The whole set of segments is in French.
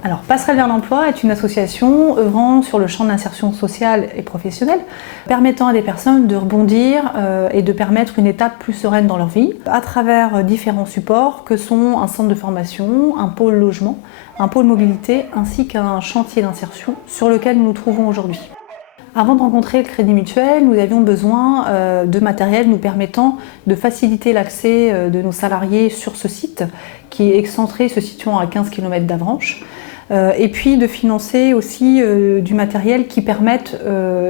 Alors, Passerelle vers l'emploi est une association œuvrant sur le champ de l'insertion sociale et professionnelle, permettant à des personnes de rebondir et de permettre une étape plus sereine dans leur vie, à travers différents supports que sont un centre de formation, un pôle logement, un pôle mobilité, ainsi qu'un chantier d'insertion sur lequel nous nous trouvons aujourd'hui. Avant de rencontrer le Crédit Mutuel, nous avions besoin de matériel nous permettant de faciliter l'accès de nos salariés sur ce site, qui est excentré, se situant à 15 km d'Avranches, et puis de financer aussi du matériel qui permette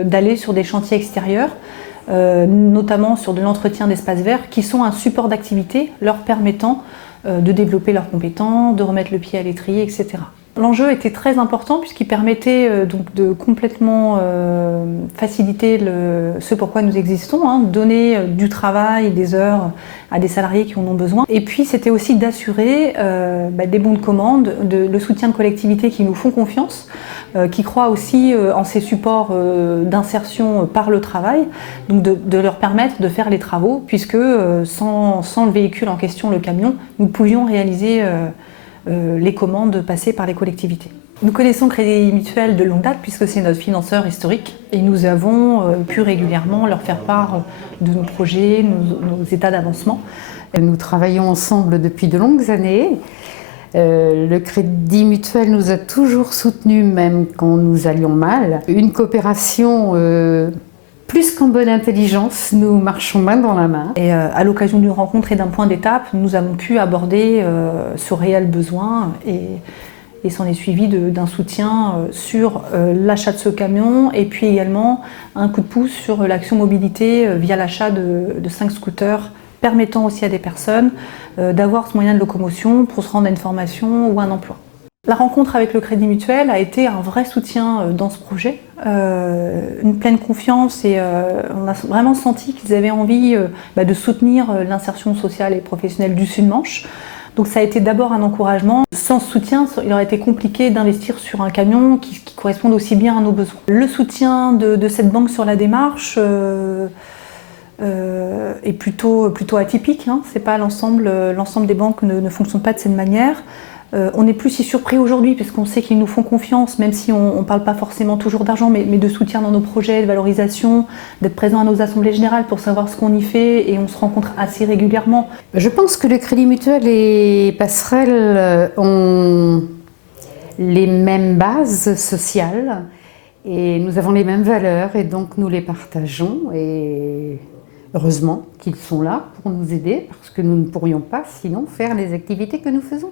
d'aller sur des chantiers extérieurs, notamment sur de l'entretien d'espaces verts, qui sont un support d'activité leur permettant de développer leurs compétences, de remettre le pied à l'étrier, etc. L'enjeu était très important puisqu'il permettait donc de complètement faciliter ce pourquoi nous existons, donner du travail, des heures à des salariés qui en ont besoin. Et puis c'était aussi d'assurer des bons de commande, le soutien de collectivités qui nous font confiance, qui croient aussi en ces supports d'insertion par le travail, donc de leur permettre de faire les travaux, puisque sans le véhicule en question, le camion, nous pouvions réaliser les commandes passées par les collectivités. Nous connaissons Crédit Mutuel de longue date puisque c'est notre financeur historique et nous avons pu régulièrement leur faire part de nos projets, nos états d'avancement. Nous travaillons ensemble depuis de longues années. Le Crédit Mutuel nous a toujours soutenus, même quand nous allions mal. Une coopération plus qu'en bonne intelligence, nous marchons main dans la main. Et à l'occasion d'une rencontre et d'un point d'étape, nous avons pu aborder ce réel besoin et s'en est suivi d'un soutien sur l'achat de ce camion et puis également un coup de pouce sur l'action mobilité via l'achat de 5 scooters permettant aussi à des personnes d'avoir ce moyen de locomotion pour se rendre à une formation ou à un emploi. La rencontre avec le Crédit Mutuel a été un vrai soutien dans ce projet, une pleine confiance et on a vraiment senti qu'ils avaient envie de soutenir l'insertion sociale et professionnelle du Sud-Manche. Donc ça a été d'abord un encouragement. Sans ce soutien, il aurait été compliqué d'investir sur un camion qui corresponde aussi bien à nos besoins. Le soutien de cette banque sur la démarche est plutôt atypique. C'est pas l'ensemble des banques ne fonctionnent pas de cette manière. On n'est plus si surpris aujourd'hui puisqu'on sait qu'ils nous font confiance, même si on ne parle pas forcément toujours d'argent, mais de soutien dans nos projets, de valorisation, d'être présent à nos assemblées générales pour savoir ce qu'on y fait et on se rencontre assez régulièrement. Je pense que le Crédit Mutuel et Passerelle ont les mêmes bases sociales et nous avons les mêmes valeurs et donc nous les partageons et heureusement qu'ils sont là pour nous aider parce que nous ne pourrions pas sinon faire les activités que nous faisons.